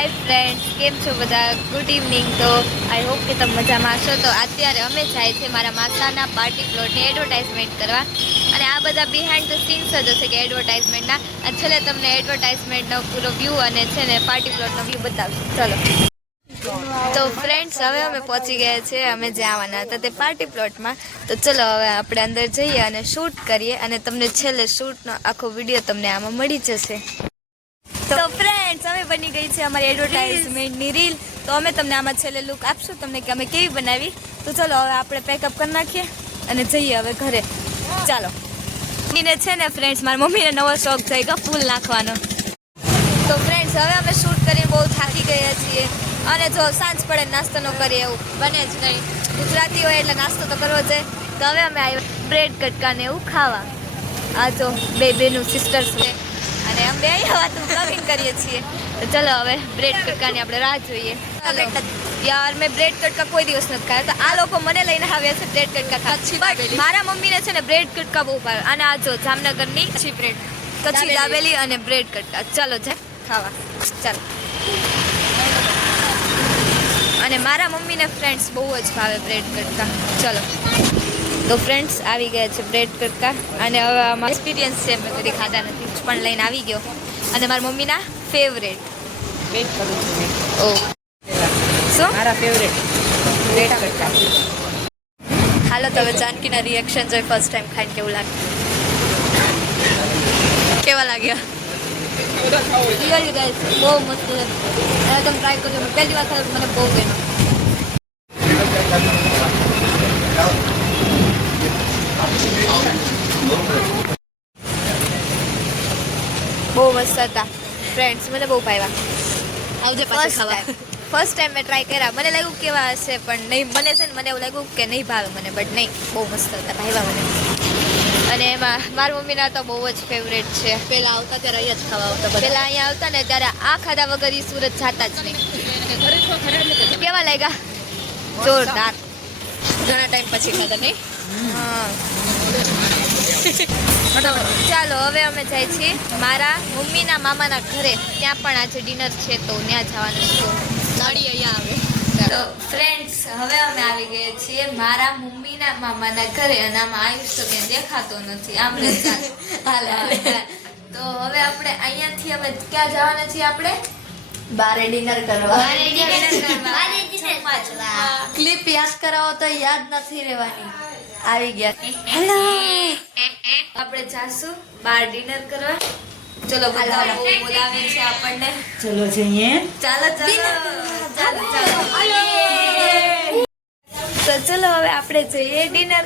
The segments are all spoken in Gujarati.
હાય ફ્રેન્ડ્સ, કેમ છો બધા? Good evening. તો આઈ હોપ કે તમે મજામાં હશો. તો અત્યારે અમે જાય છે મારા માસાના પાર્ટી પ્લોટની એડવર્ટાઇઝમેન્ટ કરવા, અને આ બધા બિહાઇન્ડ ધ સીન્સ જ હશે કે એડવર્ટાઇઝમેન્ટના, અને છેલ્લે તમને એડવર્ટાઇઝમેન્ટનો પૂરો વ્યૂ અને છે ને પાર્ટી પ્લોટનો વ્યૂ બતાવશું. ચલો. તો ફ્રેન્ડ્સ, હવે અમે પહોંચી ગયા છીએ અમે જે આવવાના હતા તે પાર્ટી પ્લોટમાં. તો ચલો હવે આપણે અંદર જઈએ અને શૂટ કરીએ, અને તમને છેલ્લે શૂટનો આખો વિડીયો તમને આમાં મળી જશે. તો ફ્રેન્ડ્સ, હવે બની ગઈ છે અમારી એડવર્ટાઇઝમેન્ટની રીલ. તો અમે તમને આમાં છેલ્લે લુક આપશું તમને કે અમે કેવી બનાવી. તો ચલો હવે આપણે પેકઅપ કરી નાખીએ અને જઈએ હવે ઘરે. ચાલો. એને છે ને ફ્રેન્ડ્સ, મારી મમ્મીને નવો શોખ થઈ ગયો ફૂલ નાખવાનો. તો ફ્રેન્ડ્સ, હવે અમે શૂટ કરીને બહુ થાકી ગયા છીએ, અને જો સાંજ પડે નાસ્તો ન કરીએ એવું બને જ નહીં. ગુજરાતી હોય એટલે નાસ્તો તો કરવો જ. તો હવે અમે આવ્યા બ્રેડ કટકાને એવું ખાવા. આ જો બે બેનું સિસ્ટર્સ છે, અને અમે અહીંયા વાત બ્લોગિંગ કરીએ છીએ. તો ચલો હવે બ્રેડ કટકાની આપણે રાહ જોઈએ. યાર, મેં બ્રેડ કટકા કોઈ દિવસ નથી ખાયા, તો આ લોકો મને લઈને આવ્યા છે બ્રેડ કટકા ખાવા. મારા મમ્મીને છે ને બ્રેડ કટકા બહુ ભાવે, અને આ જો જામનગરની કચ્છી દાબેલી અને બ્રેડ કટકા. ચાલો છે ખાવા, ચાલો. અને મારા મમ્મીને ફ્રેન્ડ્સ બહુ જ ભાવે બ્રેડ કટકા. ચલો. તો ફ્રેન્ડ્સ, આવી ગયા છે બ્રેડ કટકા, અને હવે આમાં એક્સપિરિયન્સ છે, મેં કદી ખાધા નથી પણ લઈને આવી ગયો, અને મારા મમ્મીના ફેવરેટ વેટ કરું છું. ઓ શું મારા ફેવરેટ બ્રેડ કટકા. હાલો, તો હવે જાનકીના રિએક્શન જોઈ ફર્સ્ટ ટાઈમ ખાઈને કેવું લાગે. કેવા લાગ્યા? રિયલી ગાઈસ, બહુ મસ્ત છે. તમે ટ્રાય કરજો. પહેલી વાર ખાધું, મને બહુ ગમ્યું. બહુ મસ્ત હતા ફ્રેન્ડ્સ, મને બહુ ભાવ્યા. આવજે પાછા ખાવા. ફર્સ્ટ ટાઈમ મેં ટ્રાય કર્યા, મને લાગ્યું કેવા હશે, પણ નહીં. મને છે ને મને એવું લાગ્યું કે નહીં ભાવે મને, બટ નહીં, બહુ મસ્ત હતા, ભાવ્યા મને. અને એમાં મારી મમ્મીના તો બહુ જ ફેવરેટ છે. પહેલા આવતા ત્યારે અહીંયા જ ખાવા આવતા. પહેલાં અહીંયા આવતા ને ત્યારે આ ખાધા વગર ઈ સુરત જતા જ નહીં. કેવા લાગ્યા? જોરદાર. ઘણા ટાઈમ પછી ખાધા નહીં. હા. ચાલો, હવે અમે જાય છીએ મારા મમ્મીના મામાના ઘરે. ત્યાં પણ આજે ડિનર છે, તો ત્યાં જવાનું છે. ગાડી અહીંયા આવે. તો ફ્રેન્ડ્સ, હવે અમે આવી ગયા છીએ મારા મમ્મીના મામાના ઘરે, અને આમાં આયુષ તો ક્યાં દેખાતો નથી. આમ હાલે. તો હવે આપણે અહીંયાથી હવે ક્યાં જવાના છીએ? આપણે બારે ડિનર કરવા. ક્લિપ યાદ કરાવો તો યાદ નથી રહેવાની. આવી ગયા. હેલો, આપણે જાશું બાર ડિનર કરવા. ચલો, બધા બહુ બોલાવે છે આપણને. ચલો જઈએ. ચાલો. તો ચલો હવે આપણે જઈએ ડિનર.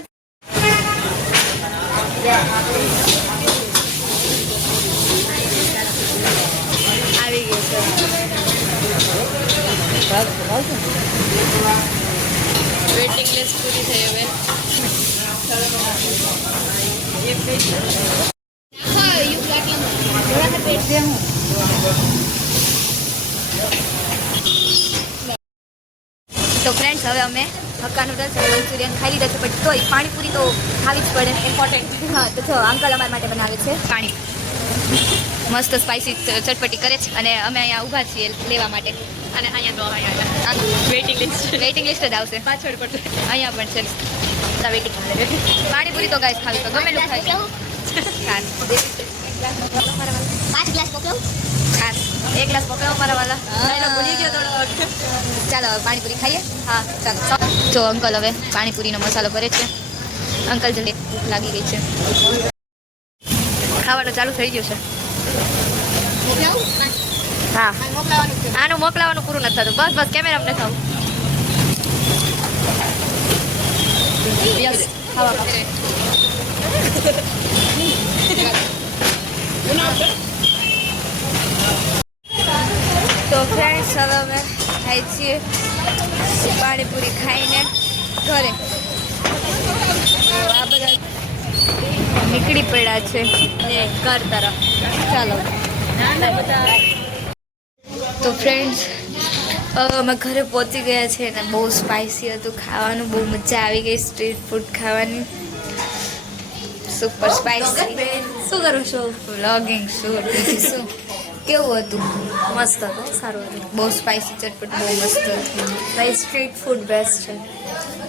આવી ગયું છે. વેટિંગ લિસ્ટ પૂરી થઈ હવે. તો ફ્રેન્ડ્સ, હવે અમે હક્કા નૂડલ્સ અને મંચુરિયન ખાઈ લીધા છે, પણ તોય પાણીપુરી તો ખાવી જ પડે, ઇમ્પોર્ટન્ટ. હા, તો જો અંકલ અમારા માટે બનાવે છે પાણી. મસ્ત સ્પાઇસી ચટપટી કરે છે, અને અમે અહીંયા ઊભા છીએ લેવા માટે. અને અહીંયા વેટિંગ લિસ્ટ જ આવશે પાછળ પડશે. અહીંયા પણ છે. પાણીપુરી તો ગાઈસ ખાવી તો ગમે એટલું ખાઈ. ખાસ 5 ગ્લાસ મોકલો. ખાસ 1 ગ્લાસ મોકલાવો મારા વાલા. ભૂલી ગયો તો. ચાલો હવે પાણીપુરી ખાઈએ. હા, ચાલો. જો અંકલ હવે પાણીપુરીનો મસાલો કરે છે. અંકલ જલ્દી, ભૂખ લાગી ગઈ છે. ખાવાનું ચાલુ થઈ ગયું છે. હા, આનું મોકલાવાનું પૂરું નથી થતું. બસ કેમેરા અમને ખાવું. ખાવા. તો ફ્રેન્ડ્સ, હવે અમે ખાઈ છીએ પાણીપુરી ખાઈને ઘરે. આ બધા નીકળી પડ્યા છે ને ઘર તરફ. ચાલો. તો ફ્રેન્ડ્સ, અમે ઘરે પહોંચી ગયા છે, ને બહુ સ્પાઇસી હતું ખાવાનું. બહુ મજા આવી ગઈ સ્ટ્રીટ ફૂડ ખાવાની. Super spicy. શું કરું છું? Vlogging shoot. શું કેવું હતું? મસ્ત હતું, સારું હતું. બહુ સ્પાઇસી ચટપટ બહુ મસ્ત હતું. ભાઈ સ્ટ્રીટ ફૂડ બેસ્ટ છે.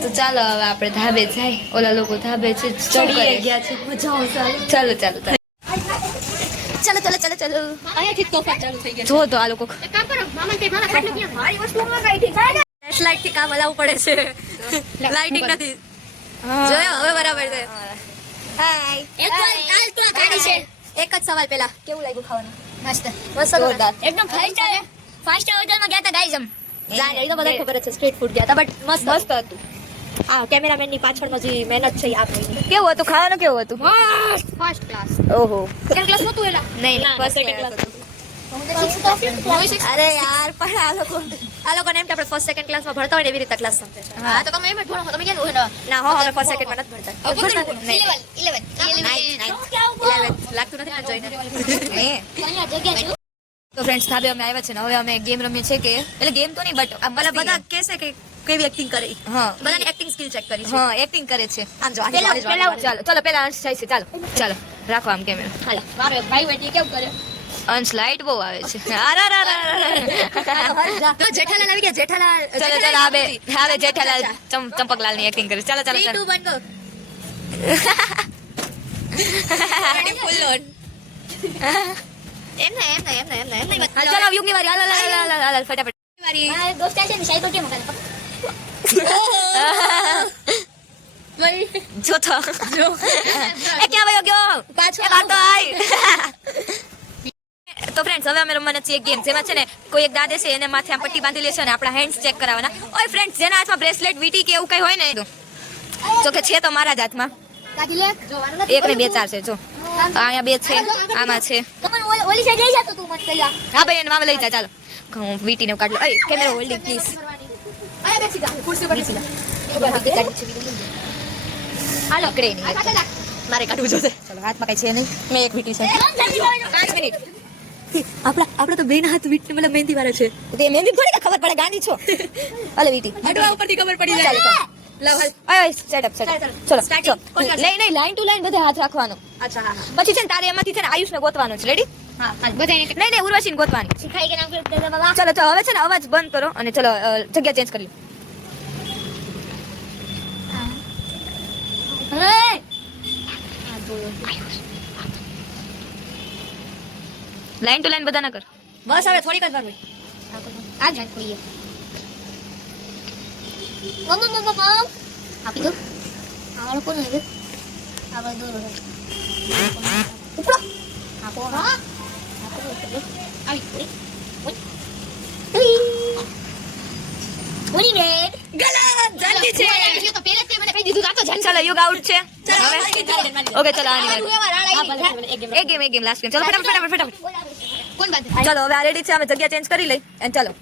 તો ચાલો હવે આપણે ધાબે જાય. ઓલા લોકો ધાબે છે શું કરે? ગયા છે, મજા આવશે. ચાલો ચાલો ચાલો ચાલો ચાલો ચાલો ચાલો અહીંયાથી તોફાન ચાલુ થઈ ગયા. જો તો આ લોકો ફ્લેશલાઇટ થી કામ હલાવવું પડે છે. લાઇટિંગ નથી. જોયો હવે બરાબર છે. હાય એક જ સવાલ પેલા કેવું લાગ્યું ખાવાનું? મસ્ત મસ્ત જોરદાર. એકદમ ફાસ્ટ હોટલમાં ગયા હતા ગાઈઝ. જાણે એ તો બધાને ખબર જ છે સ્ટ્રીટ ફૂડ ગયા હતા બટ મસ્ત મસ્ત હતું. આ કેમેરામેન ની પાછળનો જે મહેનત છે એ આ કોઈ કેવું હતું ખાવાનું? કેવું હતું? First class. ઓહો સેકન્ડ ક્લાસ નહોતું એલા. નહીં ના, first second class class. હતું. અરે યાર પણ આ લોકોને એમ કે આપણે ફર્સ્ટ સેકન્ડ ક્લાસમાં ભણતા હોય ને એવી રીતે ક્લાસ સમજે છે. હા. તો તમે એમ જ ભણો છો. તમે ક્યાં હોય ના હો હવે ફર્સ્ટ સેકન્ડ માં નથી ભણતા. લાગતું નથી ને જોઈને. તો ફ્રેન્ડ્સ ધાબે અમે આવ્યા છે ને હવે અમે ગેમ રમીએ છે કે એટલે ગેમ તો નહીં બટ બધા બધા કહેશે કે કેવી એક્ટિંગ કરી. હા બધાની એક્ટિંગ સ્કિલ ચેક કરી છે. હા એક્ટિંગ કરે છે. આમ જો ચાલો ચાલો પેલા અંશ જાય છે. ચાલો ચાલો રાખો આમ કેમેરા. હાલો મારો ભાઈ બેટી કેવું કરે? અંશ લાઈટ બહુ આવે છે. તો જેઠાલાલ આવી ગયા. જેઠાલાલ ચાલો ચાલો હવે જેઠાલાલ ચંપકલાલ ની એક્ટિંગ કરે. ચાલો ચાલો 3 ચાલો 2 1 ગો. Full on. એમ નહીં. ચાલો યુગની વારી હાલ ફટાફટ. મારી દોસ્તા છે ને સાયકલ કેમ કરે? જો તો એ ક્યાં વયો ગયો? પાછો એ બહાર તો આય. તો ફ્રેન્ડ્સ હવે અમે રમવાના છીએ ગેમ જેમાં છે ને કોઈ એક દાદે છે એને માથે આમ પટ્ટી બાંધી લે છે અને આપણા હેન્ડ્સ ચેક કરાવવાના. ઓય ફ્રેન્ડ્સ જેના હાથમાં બ્રેસલેટ વીટી કે એવું કઈ હોય ને જો કે છે તો મારા જ હાથમાં કાઢી લે. જોવાનું નથી. એક ને બે ચાર છે જો અહીંયા બે છે આમાં છે. ઓલી સાઈડ લઈ જા તો તું મત કયા. હા ભાઈ એને વાવે લઈ જા ચાલો હું વીટીને કાઢ લો. અય કેમેરા હોલ્ડિંગ પ્લીઝ. આયા બેસી જા. ખુરશી પર બેસી જા. હાલો કડે નહીં મારે કાઢવું જોશે. ચાલો હાથમાં કઈ છે નહીં મેં એક વીટી છે 5 મિનિટ. આપણે તો બેના હાથ વીટ મતલબ મહેંદી વાળા છે. તે મહેંદી થોડી કે ખબર પડે ગાંધી છો. હાલે વીટી હટવા ઉપરથી ખબર પડી જાય. લવ હાલ. અય સેટઅપ ચલો Starting. કોણ કરશે? નહીં લાઈન ટુ લાઈન બધે હાથ રાખવાનો. અચ્છા હા પછી છે ને તારે એમાંથી છે ને આયુષને ગોતવાનું છે. રેડી? હા હાલ બધાને નહીં ઉર્વશીને ગોતવાની. શીખાઈ કે નામ કરી દે બાબા. ચલો તો હવે છે ને અવાજ બંધ કરો અને ચલો જગ્યા ચેન્જ કરી લો. હે લાઈન ટુ લાઈન બધા ના કર. બસ હવે થોડીક જ વાર હોય. આ જ જોઈએ. મમ આપી દો. આવો કોણ છે? આવો દો. ઉપડો. આપો હા. આવી ઓય. ઓય ને ગલત જલ્દી છે. તો પહેલે જ મને કહી દીધું આ તો જલ્દી. ચલો યુગ આઉટ છે. હવે ઓકે ચલો આની વાત. એક ગેમ લાસ્ટ ગેમ. ચલો ફટાફટ. કોણ બાદ? ચલો હવે આ રેડી છે અમે જગ્યા ચેન્જ કરી લઈ અને ચલો.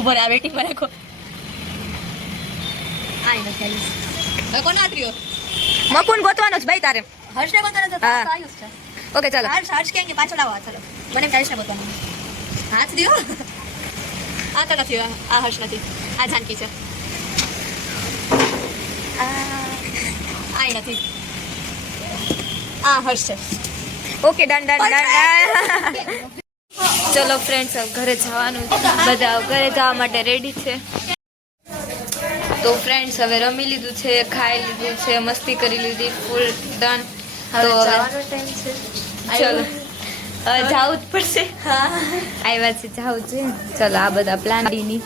ઉપર આ વેટિંગ માં રાખો. આઈ નથી આયુષ. હવે કોણ આત્રીઓ? મકુન ગોતવાનો છે ભાઈ તારે. હર્ષને ગોતવાનો તો હા. આયુષ છે. ઓકે ચલો હર્ષ કેમ કે પાછળ આવો હાથ લો. મને હર્ષને ગોતવાનો. હાથ દ્યો. આ તો નથી આ હર્ષ નથી. આ જાનકી છે. આઈ નથી. આ હર્ષ છે. Okay done. ચલો ફ્રેન્ડ્સ ઘરે જવાનું છે. બધા ઘરે જવા માટે રેડી છે. તો ફ્રેન્ડ્સ હવે રમી લીધું છે, ખાઈ લીધું છે, મસ્તી કરી લીધી, ફૂલ ડન. તો જવાનો ટાઈમ છે. ચલો હવે જવું જ પડશે. આવ્યા છે જવું છે. ચલો આ બધા પ્લાન ની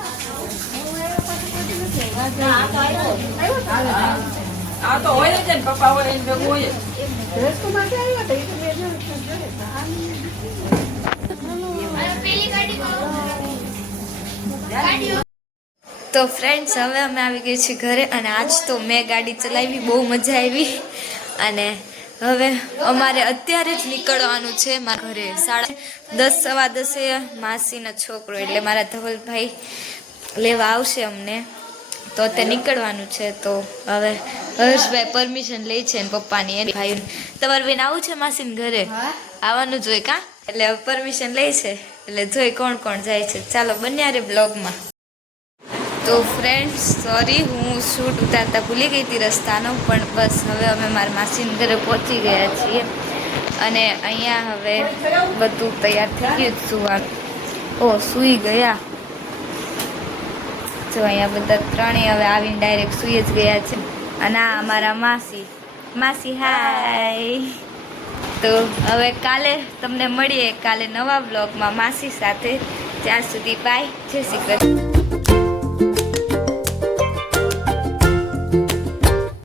આ તો હોય જ ને પપ્પા હોય એને ભેગું હોય જ. તો ફ્રેન્ડ્સ હવે અમે આવી ગઈ છીએ ઘરે અને આજ તો મેં ગાડી ચલાવી, બહુ મજા આવી. અને હવે અમારે અત્યારે જ નીકળવાનું છે મારા ઘરે. 10:30 સવા 10 માસીનો છોકરો એટલે મારા ધવલભાઈ લેવા આવશે અમને. તો તે નીકળવાનું છે. તો હવે હર્ષભાઈ પરમિશન લે છે ને પપ્પાની એની ભાઈ તમારે બેન આવું છે માસીને ઘરે આવવાનું જોઈએ કા એટલે પરમિશન લે છે એટલે જોઈ કોણ કોણ જાય છે. ચાલો બન્યા રે બ્લોગમાં. તો ફ્રેન્ડ્સ સોરી, હું શૂટ ઉતારતા ભૂલી ગઈ હતી રસ્તાનો, પણ બસ હવે અમે મારા માસીના ઘરે પહોંચી ગયા છીએ અને અહીંયા હવે બધું તૈયાર થઈ ગયું સુવાનું. ઓ સૂઈ ગયા. જો અહીંયા બધા ત્રણેય હવે આવીને ડાયરેક્ટ સૂઈ જ ગયા છે. અને આ અમારા માસી. માસી હાય. તો હવે કાલે તમને મળીએ કાલે નવા બ્લોગમાં માસી સાથે. ત્યાં સુધી બાય, જય શ્રી કૃષ્ણ.